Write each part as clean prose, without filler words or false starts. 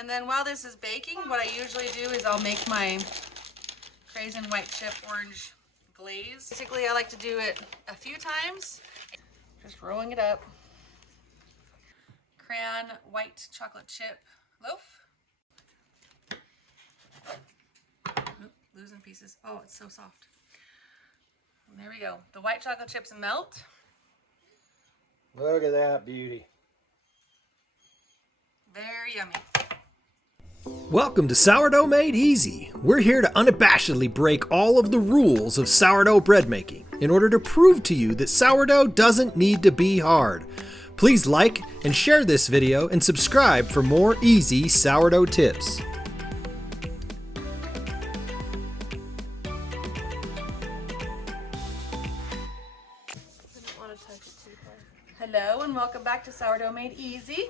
And then while this is baking, what I usually do is I'll make my Craisin White Orange Glaze. Basically, I like to do it a few times. Just rolling it up. Craisin White Chocolate Chip Loaf. Oop, losing pieces. Oh, it's so soft. And there we go. The white chocolate chips melt. Look at that beauty. Very yummy. Welcome to Sourdough Made Easy. We're here to unabashedly break all of the rules of sourdough bread making in order to prove to you that sourdough doesn't need to be hard. Please like and share this video and subscribe for more easy sourdough tips. Hello and welcome back to Sourdough Made Easy.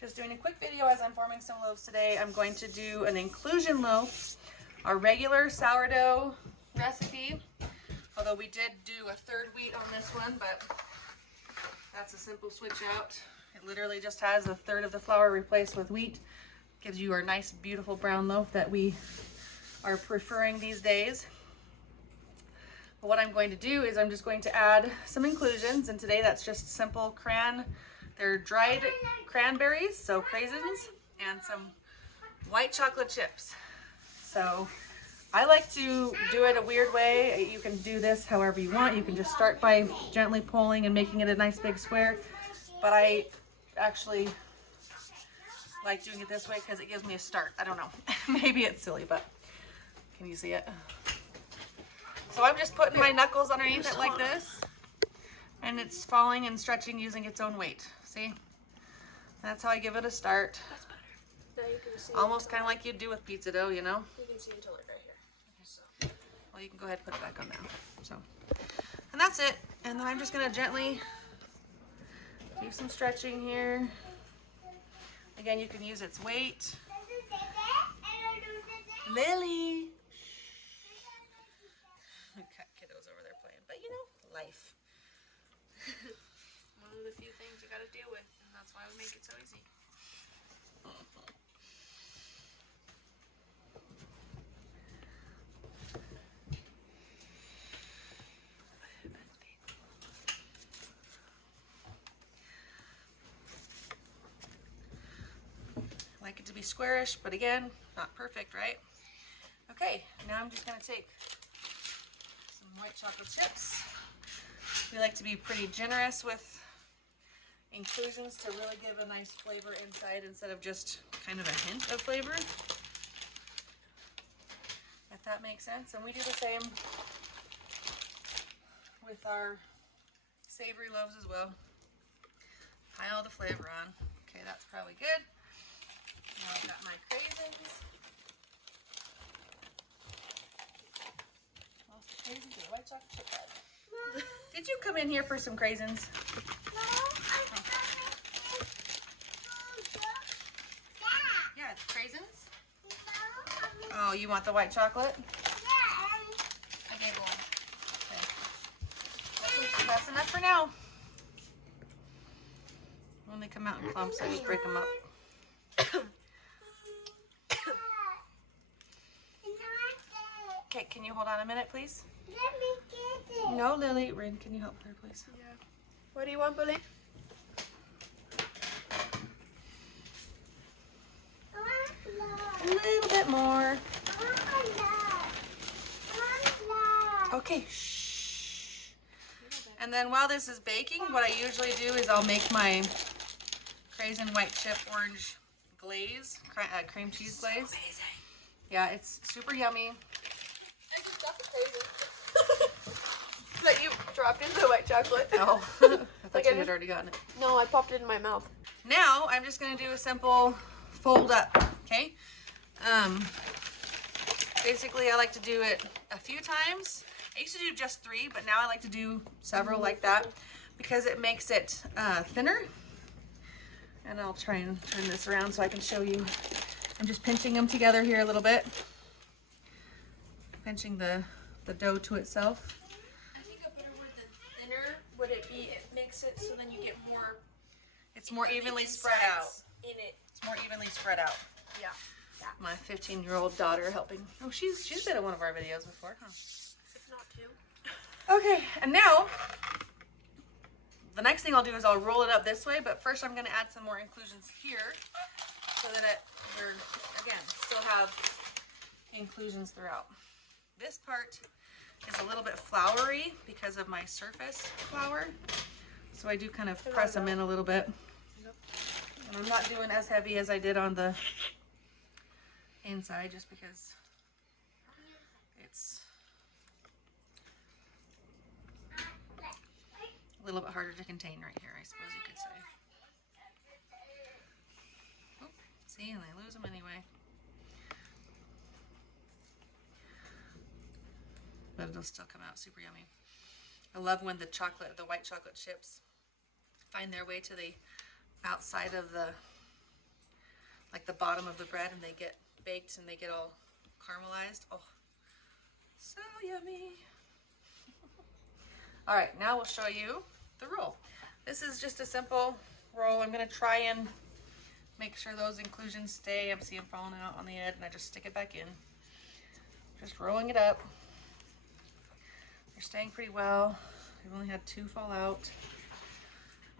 Just doing a quick video as I'm forming some loaves today. I'm going to do an inclusion loaf, our regular sourdough recipe. Although we did do a third wheat on this one, but that's a simple switch out. It literally just has a third of the flour replaced with wheat. Gives you our nice, beautiful brown loaf that we are preferring these days. But what I'm going to do is I'm just going to add some inclusions, and today that's just simple they're dried cranberries, so craisins, and some white chocolate chips. So I like to do it a weird way. You can do this however you want. You can just start by gently pulling and making it a nice big square. But I actually like doing it this way because it gives me a start. I don't know. Maybe it's silly, but can you see it? So I'm just putting my knuckles underneath it like this. And it's falling and stretching using its own weight. See? That's how I give it a start. That's better. Now you can see almost kind of like you'd do with pizza dough, you know? You can see until it right here. So. Well, you can go ahead and put it back on now. So, and that's it. And then I'm just going to gently do some stretching here. Again, you can use its weight. Lily! Got kiddos over there playing, but you know, life. One of the few things you gotta deal with, and that's why we make it so easy. I like it to be squarish, but again, not perfect, right? Okay, now I'm just gonna take some white chocolate chips. We like to be pretty generous with inclusions to really give a nice flavor inside instead of just kind of a hint of flavor. If that makes sense. And we do the same with our savory loaves as well. Pile the flavor on. Okay, that's probably good. Now I've got my craisins. Lost the craisins or white chocolate chip bag. Did you come in here for some craisins? No, Yeah, it's craisins. Oh, you want the white chocolate? I gave one. Okay. That's enough for now. When they come out in clumps, I just break them up. Okay, can you hold on a minute, please? Let me get it. No, Lily. Rin, can you help her, please? Yeah. What do you want, Billy? A little bit more. Okay, shh. And then while this is baking, what I usually do is I'll make my Craisin White Orange Glaze, cream cheese glaze. Amazing. Yeah, it's super yummy. I just got the craisins. That you dropped into the white chocolate. Oh, I thought you had already gotten it. No, I popped it in my mouth. Now I'm just going to do a simple fold up, okay? Basically I like to do it a few times. I used to do just 3, but now I like to do several like that because it makes it thinner. And I'll try and turn this around so I can show you. I'm just pinching them together here a little bit. Pinching the dough to itself. I think a better word than thinner would it be it makes it so then you get more. It's more evenly spread out. In it. It's more evenly spread out. Yeah. My 15-year-old daughter helping. Oh, she's been in one of our videos before, huh? If not two. Okay, and now the next thing I'll do is I'll roll it up this way, but first I'm going to add some more inclusions here so that we're, again, still have inclusions throughout. This part is a little bit floury because of my surface flour, so I do kind of press them in a little bit. And I'm not doing as heavy as I did on the inside just because it's a little bit harder to contain right here, I suppose you could say. Oh, see, and they lose them anyway. But it'll still come out super yummy. I love when the white chocolate chips find their way to the outside of the, like the bottom of the bread, and they get baked and they get all caramelized. Oh, so yummy. All right, now we'll show you the roll. This is just a simple roll. I'm gonna try and make sure those inclusions stay. I see them falling out on the edge, and I just stick it back in. Just rolling it up. They're staying pretty well. I've only had 2 fall out.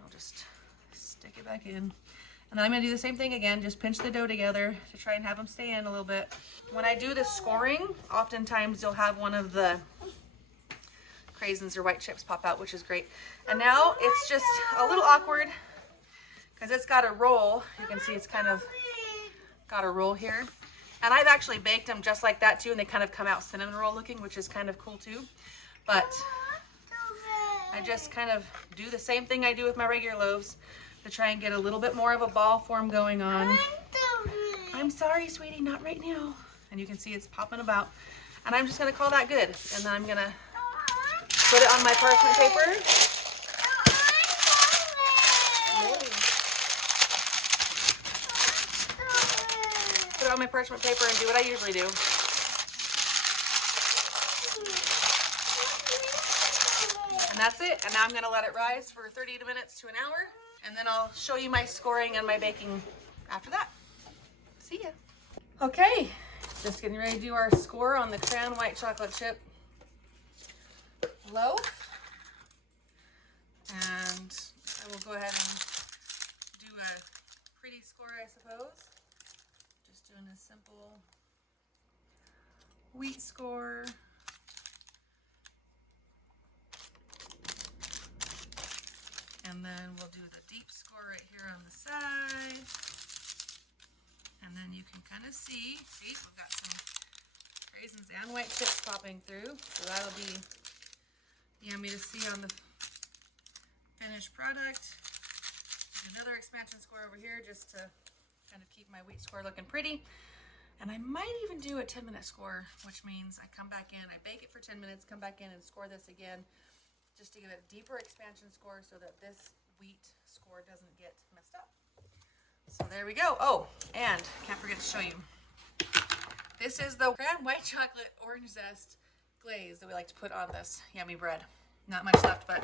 I'll just stick it back in. And then I'm gonna do the same thing again, just pinch the dough together to try and have them stay in a little bit. When I do the scoring, oftentimes you'll have one of the craisins or white chips pop out, which is great. And now it's just a little awkward because it's got a roll. You can see it's kind of got a roll here. And I've actually baked them just like that too, and they kind of come out cinnamon roll looking, which is kind of cool too. But I just kind of do the same thing I do with my regular loaves to try and get a little bit more of a ball form going on. I'm sorry, sweetie, not right now. And you can see it's popping about. And I'm just gonna call that good. And then I'm gonna put it on my parchment paper. Put it on my parchment paper and do what I usually do. And that's it. And now I'm gonna let it rise for 30 minutes to an hour. And then I'll show you my scoring and my baking after that. See ya. Okay, just getting ready to do our score on the Craisin White Chocolate Chip loaf. And I will go ahead and do a pretty score, I suppose. Just doing a simple wheat score. And then we'll do the deep score right here on the side. And then you can kind of see, we've got some raisins and white chips popping through. So that'll be yummy to see on the finished product. Another expansion score over here just to kind of keep my wheat score looking pretty. And I might even do a 10-minute score, which means I come back in, I bake it for 10 minutes, come back in and score this again, just to give it a deeper expansion score so that this wheat score doesn't get messed up. So there we go. Oh, and can't forget to show you. This is the Craisin White Chocolate Orange Zest glaze that we like to put on this yummy bread. Not much left, but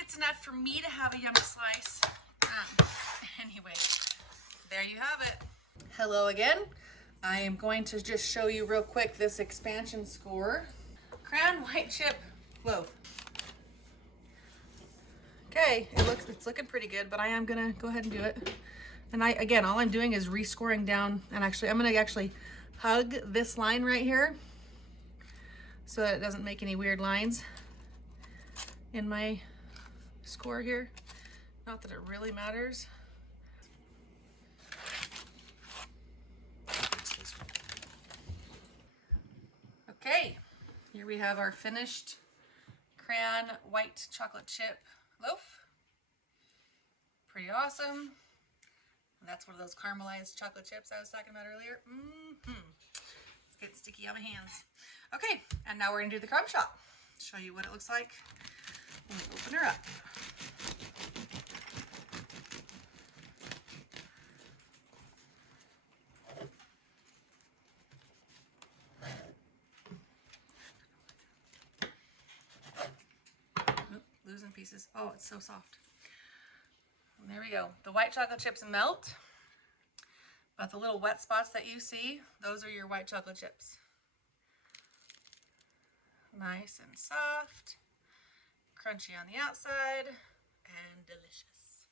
it's enough for me to have a yummy slice. Anyway, there you have it. Hello again. I am going to just show you real quick this expansion score. Craisin White Chip loaf. Okay, it's looking pretty good, but I am gonna go ahead and do it. And again, all I'm doing is rescoring down, and actually I'm gonna hug this line right here so that it doesn't make any weird lines in my score here. Not that it really matters. Okay, here we have our finished Craisin White Chocolate Chip loaf. Pretty awesome. And that's one of those caramelized chocolate chips I was talking about earlier. It's getting sticky on my hands. Okay, and now we're gonna do the crumb shop. Show you what it looks like when we open her up. Losing pieces. Oh, it's so soft. And there we go. The white chocolate chips melt. But the little wet spots that you see, those are your white chocolate chips. Nice and soft, crunchy on the outside, and delicious.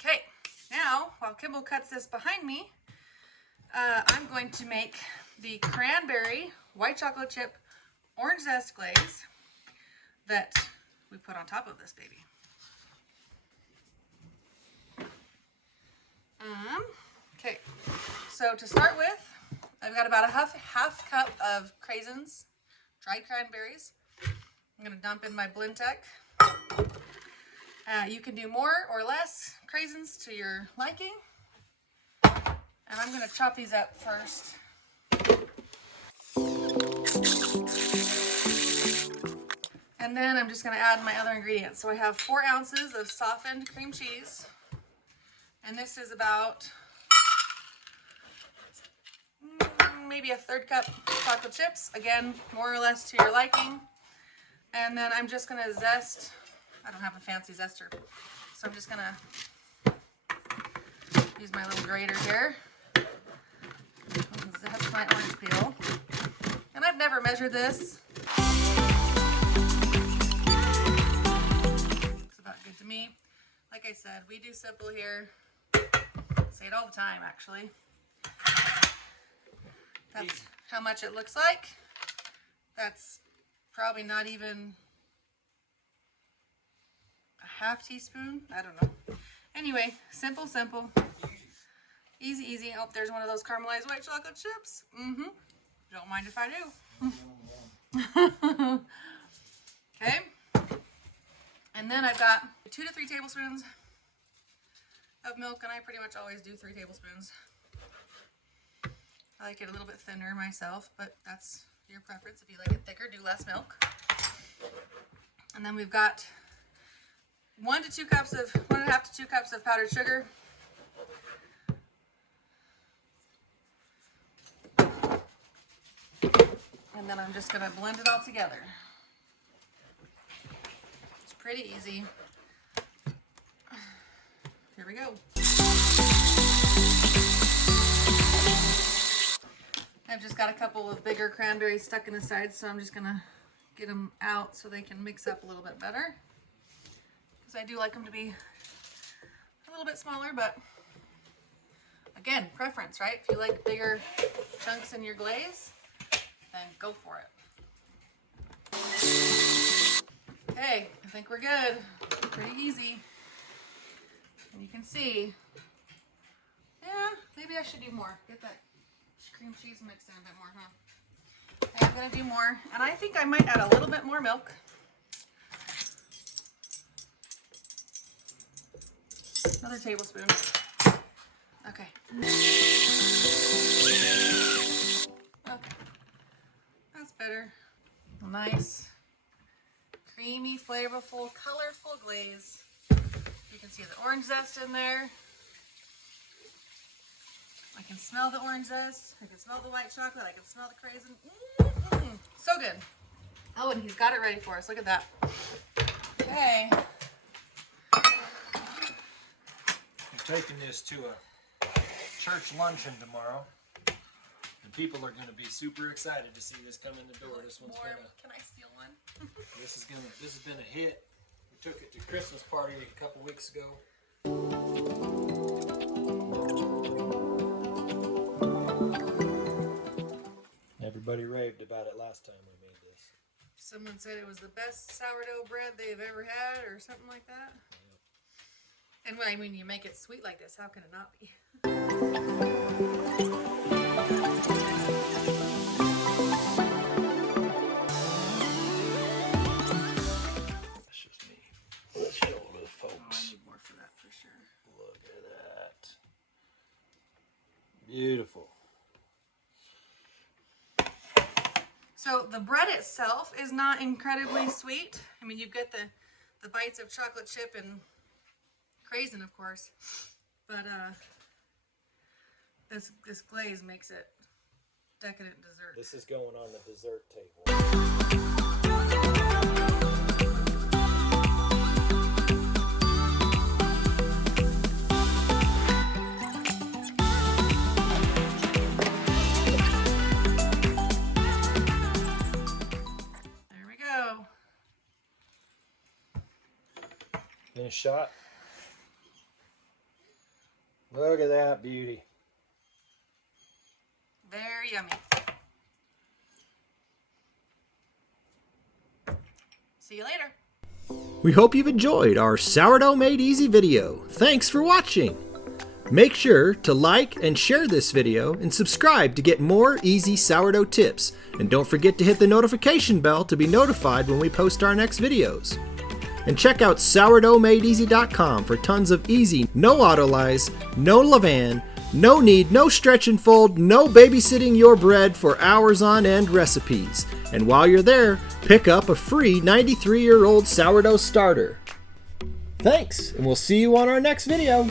Okay, now while Kimball cuts this behind me, I'm going to make the cranberry white chocolate chip orange zest glaze that we put on top of this baby. Okay, so to start with, I've got about a half cup of Craisins, dried cranberries. I'm going to dump in my Blendtec. You can do more or less Craisins to your liking. And I'm going to chop these up first. And then I'm just going to add my other ingredients. So I have 4 ounces of softened cream cheese. And this is about maybe a 1/3 cup chocolate chips. Again, more or less to your liking. And then I'm just going to zest. I don't have a fancy zester. So I'm just going to use my little grater here. Zest my orange peel. And I've never measured this. It's about good to me. Like I said, we do simple here. Say it all the time, actually. That's how much it looks like. That's probably not even a ½ teaspoon. I don't know. Anyway, simple. Easy. Oh, there's one of those caramelized white chocolate chips. Don't mind if I do. Okay. And then I've got 2 to 3 tablespoons of milk, and I pretty much always do 3 tablespoons. I like it a little bit thinner myself, but that's your preference. If you like it thicker, do less milk. And then we've got 1 to 2 cups of 1.5 to 2 cups of powdered sugar. And then I'm just going to blend it all together. It's pretty easy. Here we go. I've just got a couple of bigger cranberries stuck in the sides, so I'm just going to get them out so they can mix up a little bit better. Because I do like them to be a little bit smaller, but again, preference, right? If you like bigger chunks in your glaze, then go for it. Okay, I think we're good. Pretty easy. And you can see, yeah, maybe I should do more. Get that cream cheese mixed in a bit more, huh? Okay, I'm going to do more. And I think I might add a little bit more milk. Another tablespoon. Okay. Okay. That's better. Nice, creamy, flavorful, colorful glaze. You can see the orange zest in there. I can smell the orange zest. I can smell the white chocolate. I can smell the craisin. So good. Oh, and he's got it ready for us. Look at that. Okay. I'm taking this to a church luncheon tomorrow. And people are going to be super excited to see this come in the door. This one's Warm. gonna. Can I steal one? This has been a hit. We took it to Christmas party a couple weeks ago. Everybody raved about it last time we made this. Someone said it was the best sourdough bread they've ever had, or something like that. And when I mean, you make it sweet like this, how can it not be? That's just me. Let's show the folks. Oh, I need more for that for sure. Look at that. Beautiful. So the bread itself is not incredibly sweet. I mean, you get the bites of chocolate chip and craisin, of course, but this glaze makes it decadent dessert. This is going on the dessert table. a shot. Look at that beauty. Very yummy. See you later. We hope you've enjoyed our Sourdough Made Easy video. Thanks for watching. Make sure to like and share this video and subscribe to get more easy sourdough tips. And don't forget to hit the notification bell to be notified when we post our next videos. And check out sourdoughmadeeasy.com for tons of easy, no auto lies, no levain, no knead, no stretch and fold, no babysitting your bread for hours on end recipes. And while you're there, pick up a free 93-year-old sourdough starter. Thanks, and we'll see you on our next video.